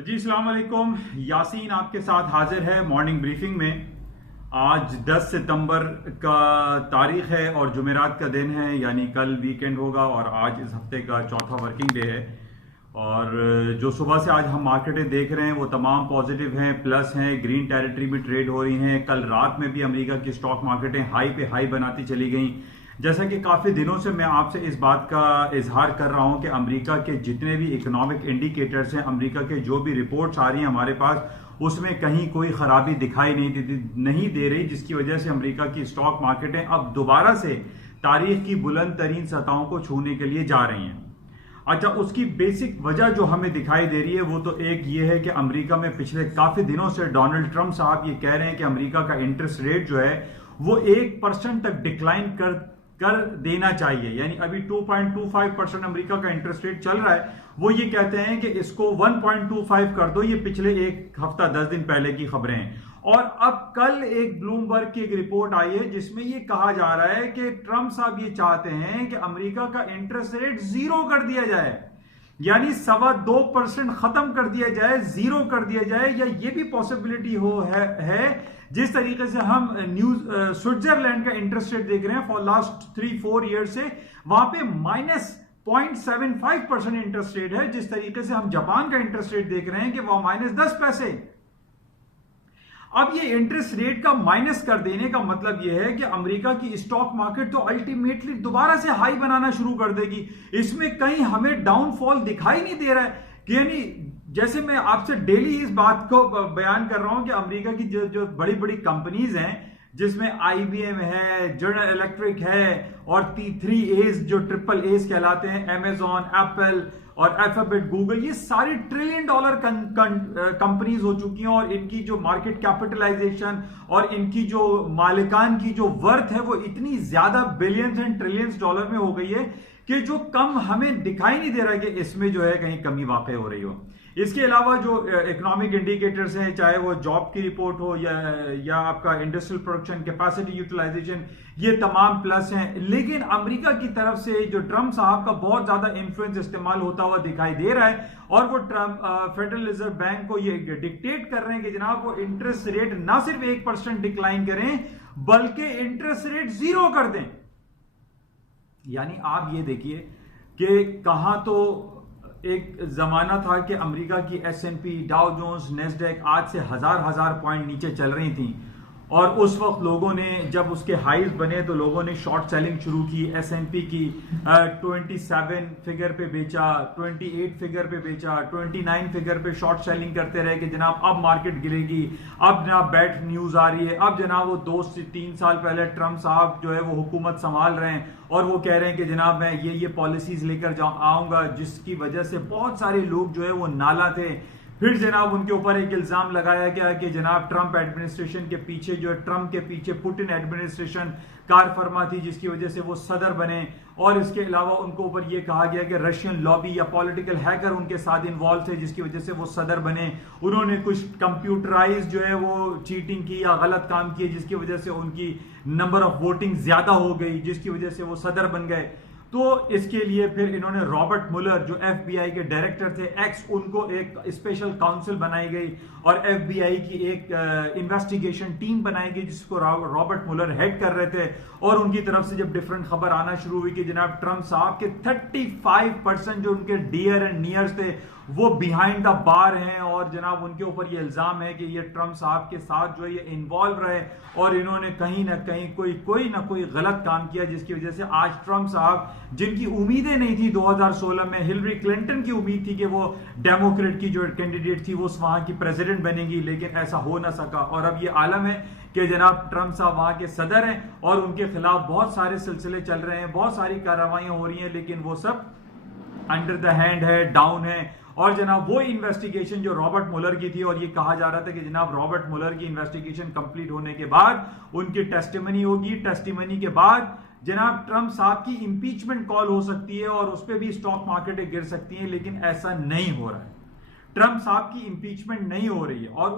जी अस्सलाम वालेकुम। यासीन आपके साथ हाजिर है मॉर्निंग ब्रीफिंग में। आज 10 सितंबर का तारीख है और जुमेरात का दिन है, यानी कल वीकेंड होगा और आज इस हफ्ते का चौथा वर्किंग डे है। और जो सुबह से आज हम मार्केटें देख रहे हैं वो तमाम पॉजिटिव हैं, प्लस हैं, ग्रीन टेरिटरी में ट्रेड हो रही हैं। कल रात में भी अमेरिका की स्टॉक मार्केटें हाई पे हाई बनाती चली गई। जैसा कि काफ़ी दिनों से मैं आपसे इस बात का इजहार कर रहा हूं कि अमेरिका के जितने भी इकोनॉमिक इंडिकेटर्स हैं, अमेरिका के जो भी रिपोर्ट्स आ रही हैं हमारे पास, उसमें कहीं कोई खराबी दिखाई नहीं दे रही, जिसकी वजह से अमेरिका की स्टॉक मार्केटें अब दोबारा से तारीख की बुलंद तरीन सतहों को छूने के लिए जा रही हैं। अच्छा, उसकी बेसिक वजह जो हमें दिखाई दे रही है वो तो एक ये है कि अमेरिका में पिछले काफी दिनों से डोनाल्ड ट्रंप साहब ये कह रहे हैं कि अमेरिका का इंटरेस्ट रेट जो है वो 1% तक डिक्लाइन कर देना चाहिए। यानी अभी 2.25% अमेरिका का इंटरेस्ट रेट चल रहा है, वो ये कहते हैं कि इसको 1.25 कर दो। ये पिछले एक हफ्ता 10 दिन पहले की खबरें हैं। और अब कल एक ब्लूमबर्ग की एक रिपोर्ट आई है जिसमें ये कहा जा रहा है कि ट्रंप साहब ये चाहते हैं कि अमेरिका का इंटरेस्ट रेट 0 कर दिया जाए, यानी 2.25% खत्म कर दिया जाए, 0 कर दिया जाए। या ये भी पॉसिबिलिटी है जिस तरीके से हम स्विट्जरलैंड का इंटरेस्ट रेट देख रहे हैं फॉर लास्ट 3-4 ईयर से, वहां पे -0.75% इंटरेस्ट रेट है। जिस तरीके से हम जापान का इंटरेस्ट रेट देख रहे हैं कि वह -10 पैसे। अब ये इंटरेस्ट रेट का माइनस कर देने का मतलब यह है कि अमेरिका की स्टॉक मार्केट तो अल्टीमेटली दोबारा से हाई बनाना शुरू कर देगी। इसमें कहीं हमें डाउनफॉल दिखाई नहीं दे रहा है। यानी जैसे मैं आपसे डेली इस बात को बयान कर रहा हूं कि अमेरिका की जो बड़ी बड़ी कंपनीज हैं, जिसमें IBM है, जनरल इलेक्ट्रिक है, और 3 A's जो ट्रिपल A's कहलाते हैं, अमेजॉन, एप्पल और अल्फाबेट, गूगल, ये सारी $1 ट्रिलियन कंपनीज हो चुकी हैं। और इनकी जो मार्केट कैपिटलाइजेशन और इनकी जो मालिकान की जो वर्थ है वो इतनी ज्यादा बिलियंस एंड ट्रिलियंस डॉलर में हो गई है कि जो कम हमें दिखाई नहीं दे रहा है कि इसमें जो है कहीं कमी वाकई हो रही हो। इसके अलावा जो इकोनॉमिक इंडिकेटर्स हैं, चाहे वो जॉब की रिपोर्ट हो या आपका इंडस्ट्रियल प्रोडक्शन, कैपेसिटी यूटिलाइजेशन, ये तमाम प्लस हैं। लेकिन अमेरिका की तरफ से जो ट्रंप साहब का बहुत ज्यादा इन्फ्लुएंस इस्तेमाल होता हुआ दिखाई दे रहा है और वो ट्रंप फेडरल रिजर्व बैंक को ये डिक्टेट कर रहे हैं कि जनाब वो इंटरेस्ट रेट ना सिर्फ 1% डिक्लाइन करें बल्कि इंटरेस्ट रेट 0 कर दें। यानी आप ये देखिए कि कहां तो एक जमाना था कि अमेरिका की S&P, डाउ जोन्स, नेस्डैक आज से हजार पॉइंट नीचे चल रही थी, और उस वक्त लोगों ने जब उसके हाईज बने तो लोगों ने शॉर्ट सेलिंग शुरू की। S&P की 27 फिगर पे बेचा, 28 फिगर पे बेचा, 29 फिगर पे शॉर्ट सेलिंग करते रहे कि जनाब अब मार्केट गिरेगी, अब जनाब बैड न्यूज आ रही है। अब जनाब वो 2 से 3 साल पहले ट्रंप साहब जो है वो हुकूमत संभाल रहे हैं और वो कह रहे हैं कि जनाब मैं ये पॉलिसीज लेकर आऊंगा, जिसकी वजह से बहुत सारे लोग जो है वो नाला थे। फिर जनाब उनके ऊपर एक इल्जाम लगाया गया कि जनाब ट्रंप एडमिनिस्ट्रेशन के पीछे जो है, ट्रंप के पीछे पुतिन एडमिनिस्ट्रेशन कार फरमा थी, जिसकी वजह से वो सदर बने। और इसके अलावा उनको ऊपर ये कहा गया कि रशियन लॉबी या पॉलिटिकल हैकर उनके साथ इन्वॉल्व थे, जिसकी वजह से वो सदर बने। उन्होंने कुछ कंप्यूटराइज जो है वो चीटिंग की या गलत काम किए, जिसकी वजह से उनकी नंबर ऑफ वोटिंग ज्यादा हो गई, जिसकी वजह से वो सदर बन गए। तो इसके लिए फिर इन्होंने रॉबर्ट मुलर जो FBI के डायरेक्टर थे उनको एक स्पेशल काउंसिल बनाई गई और FBI की एक इन्वेस्टिगेशन टीम बनाई गई जिसको रॉबर्ट मुलर हेड कर रहे थे। और उनकी तरफ से जब डिफरेंट खबर आना शुरू हुई कि जनाब ट्रंप साहब के 35% जो उनके डियर एंड नियर्स थे वो बिहाइंड द बार हैं, और जनाब उनके ऊपर ये इल्जाम है कि ये ट्रंप साहब के साथ जो है ये इन्वॉल्व रहे और इन्होंने कहीं ना कहीं कोई ना कोई गलत काम किया, जिसकी वजह से आज ट्रंप साहब, जिनकी उम्मीदें नहीं थी 2016 में, हिलरी क्लिंटन की उम्मीद थी कि वो डेमोक्रेट की जो कैंडिडेट थी वो वहां की प्रेसिडेंट बनेगी, लेकिन ऐसा हो ना सका। और अब ये आलम है कि जनाब ट्रंप साहब वहां के सदर हैं और उनके खिलाफ बहुत सारे सिलसिले चल रहे हैं, बहुत सारी कार्रवाइयां हो रही हैं, लेकिन वो सब अंडर द हैंड है, डाउन है। और जनाब वो इन्वेस्टिगेशन जो रॉबर्ट मुलर की थी, और ये कहा जा रहा था कि जनाब रॉबर्ट मुलर की इन्वेस्टिगेशन कंप्लीट होने के बाद उनकी टेस्टिमनी होगी, टेस्टिमनी के बाद जनाब ट्रंप साहब की इंपीचमेंट कॉल हो सकती है और उस पर भी स्टॉक मार्केटें गिर सकती हैं, लेकिन ऐसा नहीं हो रहा है। ट्रंप साहब की इंपीचमेंट नहीं हो रही है और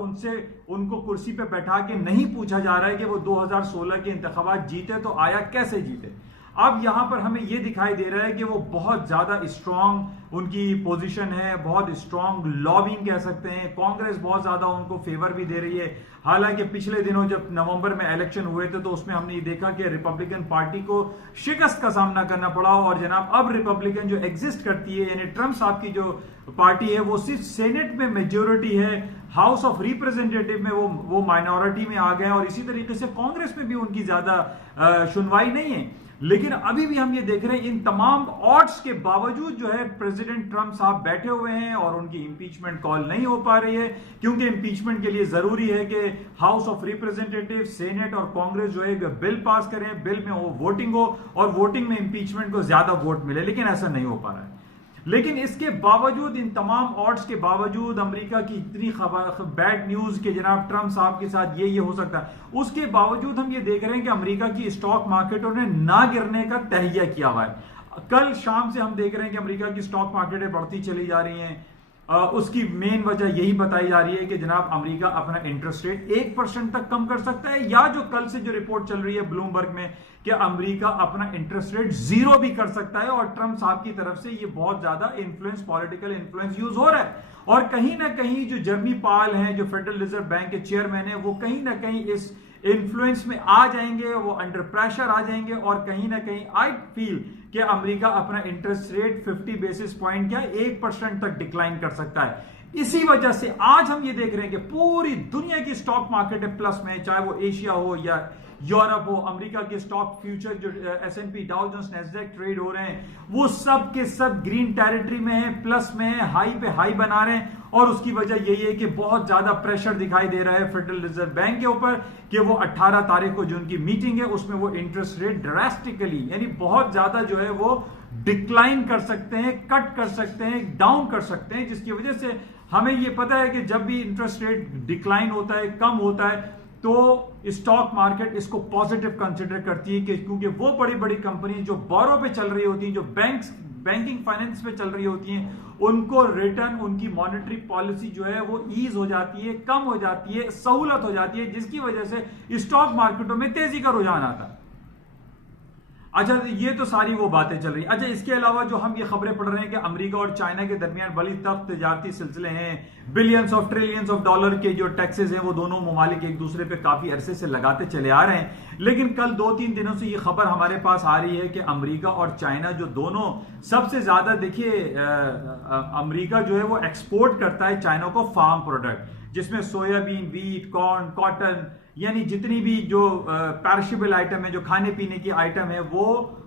उनको कुर्सी पे बैठा के नहीं पूछा जा रहा है कि वो 2016 के इंतखाबात जीते तो आया कैसे जीते। अब यहां पर हमें यह दिखाई दे रहा है कि वो बहुत ज्यादा स्ट्रांग उनकी पोजीशन है, बहुत स्ट्रांग लॉबिंग कह सकते हैं। कांग्रेस बहुत ज्यादा उनको फेवर भी दे रही है। हालांकि पिछले दिनों जब नवंबर में इलेक्शन हुए थे तो उसमें हमने ये देखा कि रिपब्लिकन पार्टी को शिकस्त का सामना करना पड़ा, और जनाब अब रिपब्लिकन जो एग्जिस्ट करती है, यानी ट्रंप साहब की जो पार्टी है, वो सिर्फ सेनेट में मेजोरिटी है, हाउस ऑफ रिप्रेजेंटेटिव में वो माइनॉरिटी में आ गए, और इसी तरीके से कांग्रेस में भी उनकी ज्यादा सुनवाई नहीं है। लेकिन अभी भी हम ये देख रहे हैं इन तमाम ऑड्स के बावजूद जो है प्रेसिडेंट ट्रंप साहब बैठे हुए हैं और उनकी इंपीचमेंट कॉल नहीं हो पा रही है, क्योंकि इंपीचमेंट के लिए जरूरी है कि हाउस ऑफ रिप्रेजेंटेटिव, सेनेट और कांग्रेस जो है बिल पास करें, बिल में वो वोटिंग हो और वोटिंग में इंपीचमेंट को ज्यादा वोट मिले, लेकिन ऐसा नहीं हो पा रहा है। लेकिन इसके बावजूद, इन तमाम ऑड्स के बावजूद, अमेरिका की इतनी बैड न्यूज के जनाब ट्रंप साहब के साथ ये हो सकता है, उसके बावजूद हम ये देख रहे हैं कि अमेरिका की स्टॉक मार्केटों ने ना गिरने का तहैया किया हुआ है। कल शाम से हम देख रहे हैं कि अमेरिका की स्टॉक मार्केटें बढ़ती चली जा रही हैं। उसकी मेन वजह यही बताई जा रही है कि जनाब अमेरिका अपना इंटरेस्ट रेट 1% तक कम कर सकता है, या जो कल से जो रिपोर्ट चल रही है ब्लूमबर्ग में कि अमेरिका अपना इंटरेस्ट रेट 0 भी कर सकता है। और ट्रंप साहब की तरफ से ये बहुत ज्यादा इन्फ्लुएंस, पॉलिटिकल इन्फ्लुएंस यूज हो रहा है। और कहीं ना कहीं जो जर्मी पाल हैं, जो फेडरल रिजर्व बैंक के चेयरमैन है, वो कहीं ना कहीं इस इन्फ्लुएंस में आ जाएंगे, वो अंडर प्रेशर आ जाएंगे, और कहीं ना कहीं आई फील कि अमेरिका अपना इंटरेस्ट रेट 50 बेसिस पॉइंट या 1% तक डिक्लाइन कर सकता है। इसी वजह से आज हम ये देख रहे हैं कि पूरी दुनिया की स्टॉक मार्केट है प्लस में, चाहे वो एशिया हो या यूरोप हो। अमेरिका के स्टॉक फ्यूचर जो S&P, Dow Jones, Nasdaq trade हो रहे हैं, वो सब के सब ग्रीन टेरिटरी में है, प्लस में है, हाई पे हाई बना रहे हैं। और उसकी वजह यही है कि बहुत ज्यादा प्रेशर दिखाई दे रहा है फेडरल रिजर्व बैंक के ऊपर कि वो 18 तारीख को जो उनकी मीटिंग है उसमें वो इंटरेस्ट रेट ड्रास्टिकली, यानी बहुत ज्यादा जो है वो डिक्लाइन कर सकते हैं, कट कर सकते हैं, डाउन कर सकते हैं, जिसकी वजह से हमें ये पता है कि जब भी इंटरेस्ट रेट डिक्लाइन होता है, कम होता है, तो स्टॉक मार्केट इसको पॉजिटिव कंसिडर करती है कि क्योंकि वो बड़ी बड़ी कंपनी जो बोरो पे चल रही होती हैं, जो बैंकिंग फाइनेंस पे चल रही होती हैं, उनको रिटर्न, उनकी मॉनेटरी पॉलिसी जो है वो ईज हो जाती है, कम हो जाती है, सहूलत हो जाती है, जिसकी वजह से स्टॉक मार्केटों में तेजी का रुझान आता है। अच्छा, ये तो सारी वो बातें चल रही। अच्छा, इसके अलावा जो हम ये खबरें पढ़ रहे हैं कि अमेरिका और चाइना के दरमियान बड़ी तख्त तजारती सिलसिले हैं, billions of trillions of dollar के जो टैक्सेस हैं वो दोनों ममालिक एक दूसरे पे काफी अरसे से लगाते चले आ रहे हैं। लेकिन कल 2-3 दिनों से ये खबर हमारे पास आ रही है कि अमेरिका और चाइना जो दोनों सबसे ज्यादा, देखिए अमेरिका जो है वो एक्सपोर्ट करता है चाइना को फार्म प्रोडक्ट, जिसमें सोयाबीन, व्हीट, कॉर्न, कॉटन, यानी जितनी भी जो पैरिशेबल आइटम है, जो खाने पीने की आइटम है, वो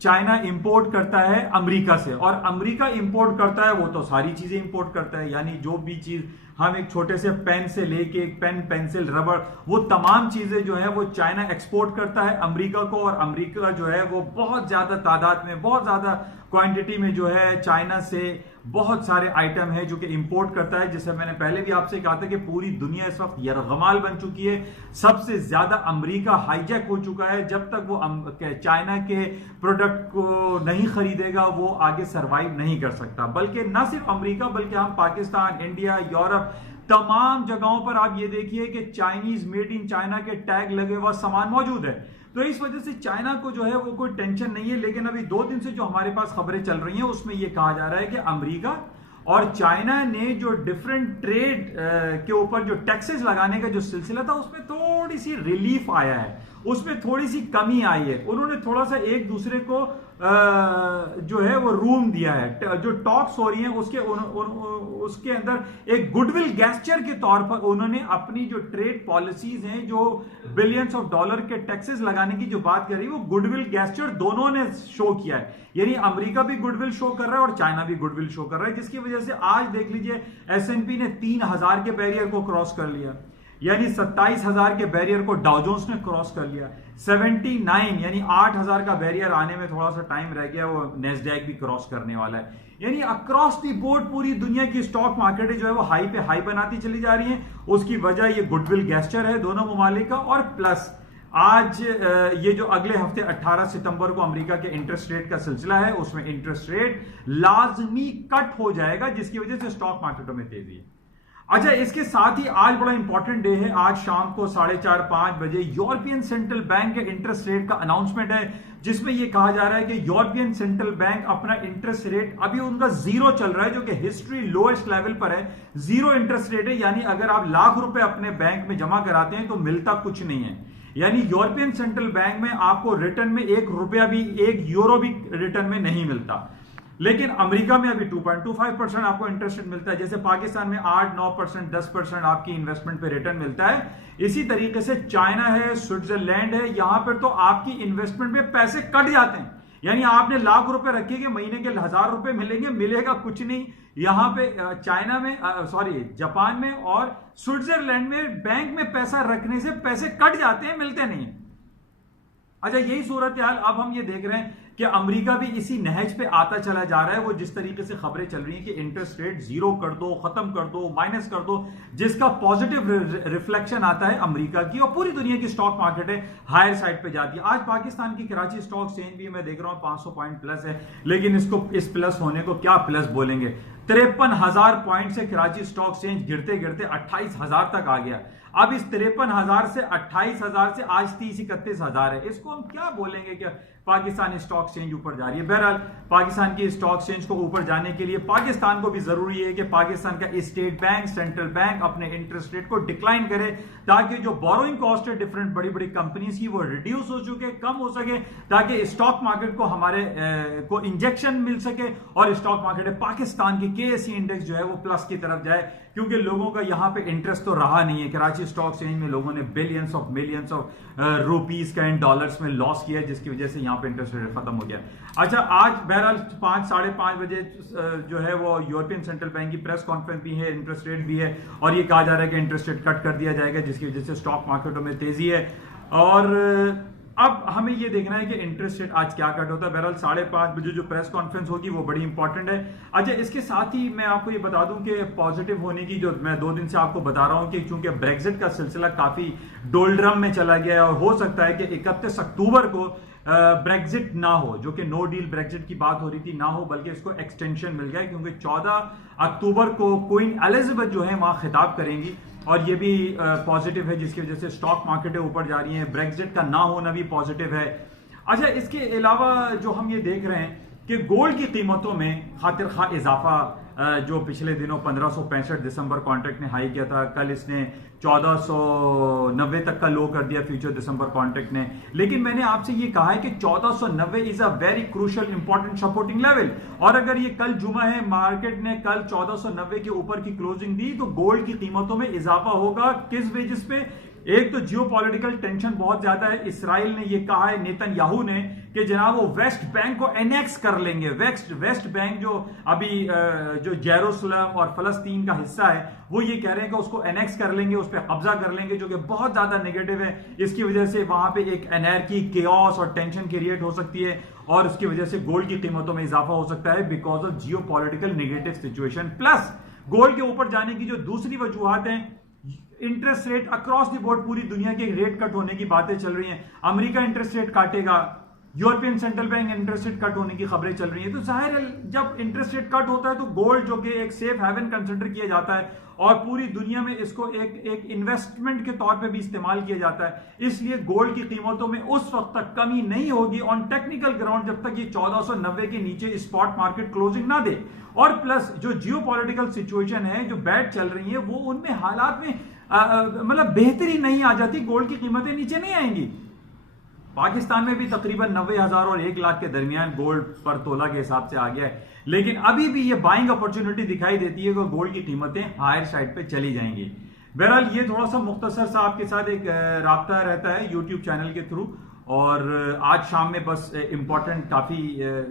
चाइना इंपोर्ट करता है अमेरिका से। और अमेरिका इंपोर्ट करता है वो तो सारी चीजें इंपोर्ट करता है, यानी जो भी चीज हम एक छोटे से पेन से लेके पेन, पेंसिल, रबड़, वो तमाम चीजें जो है वो चाइना एक्सपोर्ट करता है अमेरिका को। और अमेरिका जो है वो बहुत ज्यादा तादाद में, बहुत ज्यादा क्वांटिटी में जो है चाइना से बहुत सारे आइटम है जो कि इंपोर्ट करता है। जैसे मैंने पहले भी आपसे कहा था कि पूरी दुनिया इस वक्त यरगमाल बन चुकी है, सबसे ज्यादा अमेरिका हाईजैक हो चुका है। जब तक वो चाइना के प्रोडक्ट को नहीं खरीदेगा वो आगे सरवाइव नहीं कर सकता। बल्कि ना सिर्फ अमेरिका, बल्कि हम पाकिस्तान, इंडिया, यूरोप, तमाम जगहों पर आप ये देखिए कि चाइनीज, मेड इन चाइना के टैग लगे हुआ सामान मौजूद है। तो इस वजह से चाइना को जो है वो कोई टेंशन नहीं है। लेकिन अभी 2 दिन से जो हमारे पास खबरें चल रही हैं उसमें यह कहा जा रहा है कि अमेरिका और चाइना ने जो डिफरेंट ट्रेड के ऊपर जो टैक्सेस लगाने का जो सिलसिला था उसमें थोड़ी सी रिलीफ आया है, उसमें थोड़ी सी कमी आई है। उन्होंने थोड़ा सा एक दूसरे को जो है वो रूम दिया है। जो टॉक्स हो रही हैं उसके अंदर एक गुडविल गेस्चर के तौर पर उन्होंने अपनी जो ट्रेड पॉलिसीज हैं, जो बिलियंस ऑफ डॉलर के टैक्सेस लगाने की जो बात कर रही है, वो गुडविल गेस्चर दोनों ने शो किया है। यानी अमेरिका भी गुडविल शो कर रहा है और चाइना भी गुडविल शो कर रहा है, जिसकी वजह से आज देख लीजिए S&P ने 3000 के बैरियर को क्रॉस कर लिया, यानी 27,000 के बैरियर को डाउ जोन्स ने क्रॉस कर लिया। 79 यानी 8,000 का बैरियर आने में थोड़ा सा टाइम रह गया, वो नैस्डैक भी क्रॉस करने वाला है। यानी अक्रॉस दी बोर्ड पूरी दुनिया की स्टॉक मार्केट जो है वो हाई पे हाई बनाती चली जा रही है। उसकी वजह ये गुडविल गेस्चर है दोनों ममालिक का। और प्लस आज ये जो अगले हफ्ते 18 सितंबर को अमेरिका के इंटरेस्ट रेट का सिलसिला है, उसमें इंटरेस्ट रेट लाजमी कट हो जाएगा, जिसकी वजह से स्टॉक मार्केटों में तेजी है। अच्छा, इसके साथ ही आज बड़ा इंपॉर्टेंट डे है। आज शाम को 4:30-5 बजे यूरोपियन सेंट्रल बैंक के इंटरेस्ट रेट का अनाउंसमेंट है, जिसमें यह कहा जा रहा है कि यूरोपियन सेंट्रल बैंक अपना इंटरेस्ट रेट अभी उनका जीरो चल रहा है, जो कि हिस्ट्री लोएस्ट लेवल पर है। जीरो इंटरेस्ट रेट है, यानी अगर आप लाख रुपए अपने बैंक में जमा कराते हैं तो मिलता कुछ नहीं है। यानी यूरोपियन सेंट्रल बैंक में आपको रिटर्न में 1 रुपया भी, 1 यूरो भी रिटर्न में नहीं मिलता। लेकिन अमेरिका में अभी 2.25% आपको इंटरेस्ट मिलता है। जैसे पाकिस्तान में 8-9%, 10% आपकी इन्वेस्टमेंट पे रिटर्न मिलता है, इसी तरीके से चाइना है, स्विट्जरलैंड है, यहां पर तो आपकी इन्वेस्टमेंट में पैसे कट जाते हैं। यानी आपने लाख रुपए रखे कि महीने के 1000 रुपए मिलेंगे, मिलेगा कुछ नहीं। यहां पे चाइना में, जापान में और स्विट्जरलैंड में बैंक में पैसा रखने से पैसे कट जाते हैं, मिलते नहीं। अच्छा, यही सूरत हाल अब हम ये देख रहे हैं कि अमेरिका भी इसी नहज पे आता चला जा रहा है। वो जिस तरीके से खबरें चल रही हैं कि इंटरेस्ट रेट जीरो कर दो, खत्म कर दो, माइनस कर दो, जिसका पॉजिटिव रिफ्लेक्शन आता है अमेरिका की, और पूरी दुनिया की स्टॉक मार्केट है हायर साइड पे जाती है। आज पाकिस्तान की कराची स्टॉक एक्सचेंज भी मैं देख रहा हूं 500 पॉइंट प्लस है, लेकिन इसको इस प्लस होने को क्या प्लस बोलेंगे। 53,000 पॉइंट से कराची स्टॉक एक्सचेंज गिरते गिरते 28,000 तक आ गया। अब इस 53,000 से 28,000 से आज 30-31,000 है। इसको हम क्या बोलेंगे कि पाकिस्तान स्टॉक एक्सचेंज ऊपर जा रही है। बहरहाल पाकिस्तान की स्टॉक एक्सचेंज को ऊपर जाने के लिए पाकिस्तान को भी जरूरी है कि पाकिस्तान का स्टेट बैंक, सेंट्रल बैंक अपने इंटरेस्ट रेट को डिक्लाइन करे, ताकि जो बोरोइंग कॉस्ट है डिफरेंट बड़ी बड़ी कंपनीज की वो रिड्यूस हो चुके, कम हो सके, ताकि स्टॉक मार्केट को हमारे को इंजेक्शन मिल सके और स्टॉक मार्केट पाकिस्तान की KSE इंडेक्स जो है वो प्लस की तरफ जाए। क्योंकि लोगों का यहां पे इंटरेस्ट तो रहा नहीं है। कराची स्टॉक एक्सचेंज में लोगों ने billions of millions of rupees का इन डॉलर्स में लॉस किया, जिसकी वजह से यहां पे इंटरेस्ट रेट खत्म हो गया। अच्छा, आज बहरहाल 5-5:30 बजे जो है वो यूरोपियन सेंट्रल बैंक की प्रेस कॉन्फ्रेंस भी है, इंटरेस्ट रेट भी है, और ये कहा जा रहा है कि इंटरेस्ट रेट कट कर दिया जाएगा, जिसकी वजह से स्टॉक मार्केटों में तेजी है। और अब हमें यह देखना है कि इंटरेस्ट रेट आज क्या कट होता है। बहरहाल 5:30 बजे जो प्रेस कॉन्फ्रेंस होगी वो बड़ी इंपॉर्टेंट है। अच्छा, इसके साथ ही मैं आपको ये बता दूं कि पॉजिटिव होने की जो मैं 2 दिन से आपको बता रहा हूं कि चूंकि ब्रेक्जिट का सिलसिला काफी डोल्ड्रम में चला गया है, और हो सकता है कि 31 अक्टूबर को ब्रेक्जिट ना हो, जो कि नो डील ब्रेक्जिट की बात हो रही थी, ना हो, बल्कि इसको एक्सटेंशन मिल गया, क्योंकि 14 अक्टूबर को क्वीन एलिजाबेथ जो है वहां खिताब करेंगी, और ये भी पॉजिटिव है, जिसकी वजह से स्टॉक मार्केटें ऊपर जा रही हैं। ब्रेक्जिट का ना होना भी पॉजिटिव है। अच्छा, इसके अलावा जो हम ये देख रहे हैं कि गोल्ड की कीमतों में खातिर खा इजाफा, जो पिछले दिनों 1565 दिसंबर कॉन्ट्रैक्ट ने हाई किया था, कल इसने 1490 तक का लो कर दिया फ्यूचर दिसंबर कॉन्ट्रैक्ट ने। लेकिन मैंने आपसे ये कहा है कि 1490 is a very crucial important supporting level, और अगर ये कल जुमा है, मार्केट ने कल 1490 के ऊपर की क्लोजिंग दी, तो गोल्ड की कीमतों में इजाफा होगा। किस बेसिस पे? एक तो जियोपॉलिटिकल टेंशन बहुत ज्यादा है। इसराइल ने यह कहा है, नेतन्याहू ने, कि जनाब वो वेस्ट बैंक को एनेक्स कर लेंगे। वेस्ट बैंक जो अभी जो जेरूसलम और फलस्तीन का हिस्सा है, वो ये कह रहे हैं कि उसको एनेक्स कर लेंगे, उस पर कब्जा कर लेंगे, जो कि बहुत ज्यादा नेगेटिव है। इसकी वजह से वहां पे एक एनर्की, केओस और टेंशन क्रिएट हो सकती है, और उसकी वजह से गोल्ड की कीमतों में इजाफा हो सकता है because of geopolitical negative situation. Plus gold के ऊपर जाने की जो दूसरी वजूहत है, interest rate across the board पूरी दुनिया के रेट कट होने की बातें चल रही हैं। अमेरिका इंटरेस्ट रेट काटेगा, European central bank interest rate cut होने की खबरें चल रही हैं। तो जाहिर है जब इंटरेस्ट रेट कट होता है तो गोल्ड, जो कि एक सेफ हेवन कंसिडर किया जाता है और पूरी दुनिया में इसको एक इन्वेस्टमेंट के तौर पे भी इस्तेमाल किया जाता है, इसलिए गोल्ड की कीमतों में उस वक्त तक कमी नहीं होगी ऑन टेक्निकल ग्राउंड, जब तक ये 1490 के नीचे स्पॉट मार्केट क्लोजिंग ना दे। और प्लस जो जियोपॉलिटिकल सिचुएशन है, जो बैड चल रही है, वो उनमें हालात में मतलब बेहतरी नहीं आ जाती, गोल्ड की कीमतें नीचे नहीं आएंगी। पाकिस्तान में भी तकरीबन 90,000 और 1 लाख के दरमियान गोल्ड पर तोला के हिसाब से आ गया है, लेकिन अभी भी ये बाइंग अपॉर्चुनिटी दिखाई देती है कि गोल्ड की कीमतें हायर साइड पे चली जाएंगी। बहरहाल ये थोड़ा सा मुख्तसर सा आपके साथ एक राब्ता रहता है यूट्यूब चैनल के थ्रू, और आज शाम में बस इंपॉर्टेंट काफी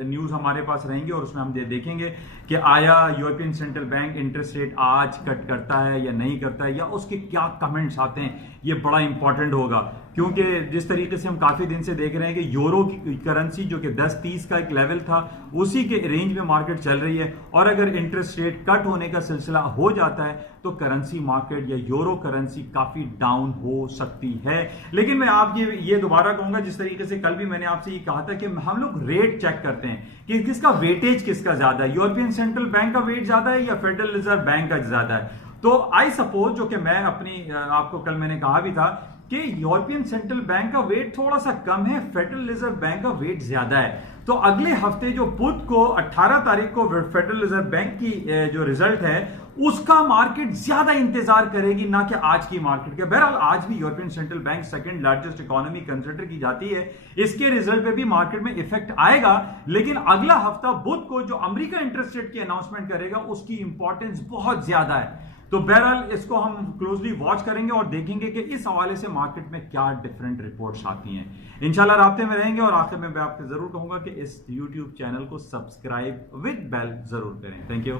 न्यूज हमारे पास रहेंगे, और उसमें हम देखेंगे कि आया European central bank interest rate आज कट करता है या नहीं करता है, या उसके क्या कमेंट्स आते हैं। ये बड़ा इंपॉर्टेंट होगा, क्योंकि जिस तरीके से हम काफी दिन से देख रहे हैं कि यूरो की करेंसी जो कि 10-30 का एक लेवल था, उसी के रेंज में मार्केट चल रही है, और अगर इंटरेस्ट रेट कट होने का सिलसिला हो जाता है तो करेंसी मार्केट या यूरो करेंसी काफी डाउन हो सकती है। लेकिन मैं आपकी ये दोबारा कहूंगा, जिस तरीके से कल भी मैंने आपसे ये कहा था कि हम लोग रेट चेक करते हैं कि किसका वेटेज किसका ज्यादा है, यूरोपियन सेंट्रल बैंक का वेट ज्यादा है या फेडरल रिजर्व बैंक का ज्यादा है। तो आई सपोज, जो कि मैं अपनी आपको कल मैंने कहा भी था कि यूरोपियन सेंट्रल बैंक का वेट थोड़ा सा कम है, फेडरल रिजर्व बैंक का वेट ज्यादा है। तो अगले हफ्ते जो बुध को 18 तारीख को फेडरल रिजर्व बैंक की जो रिजल्ट है उसका मार्केट ज्यादा इंतजार करेगी, ना कि आज की मार्केट के। बहरहाल आज भी European central bank second largest economy consider की जाती है, इसके रिजल्ट पे भी मार्केट में इफेक्ट आएगा। लेकिन अगला हफ्ता बुध को जो अमेरिका इंटरेस्ट रेट की अनाउंसमेंट करेगा उसकी इंपॉर्टेंस बहुत ज्यादा है। तो बहरहाल इसको हम क्लोजली वॉच करेंगे और देखेंगे कि इस हवाले से मार्केट में क्या डिफरेंट रिपोर्ट्स आती हैं। इंशाल्लाह राब्ते में रहेंगे। और आखिर में मैं आपको जरूर कहूंगा कि इस यूट्यूब चैनल को सब्सक्राइब विद बेल जरूर करें। Thank you.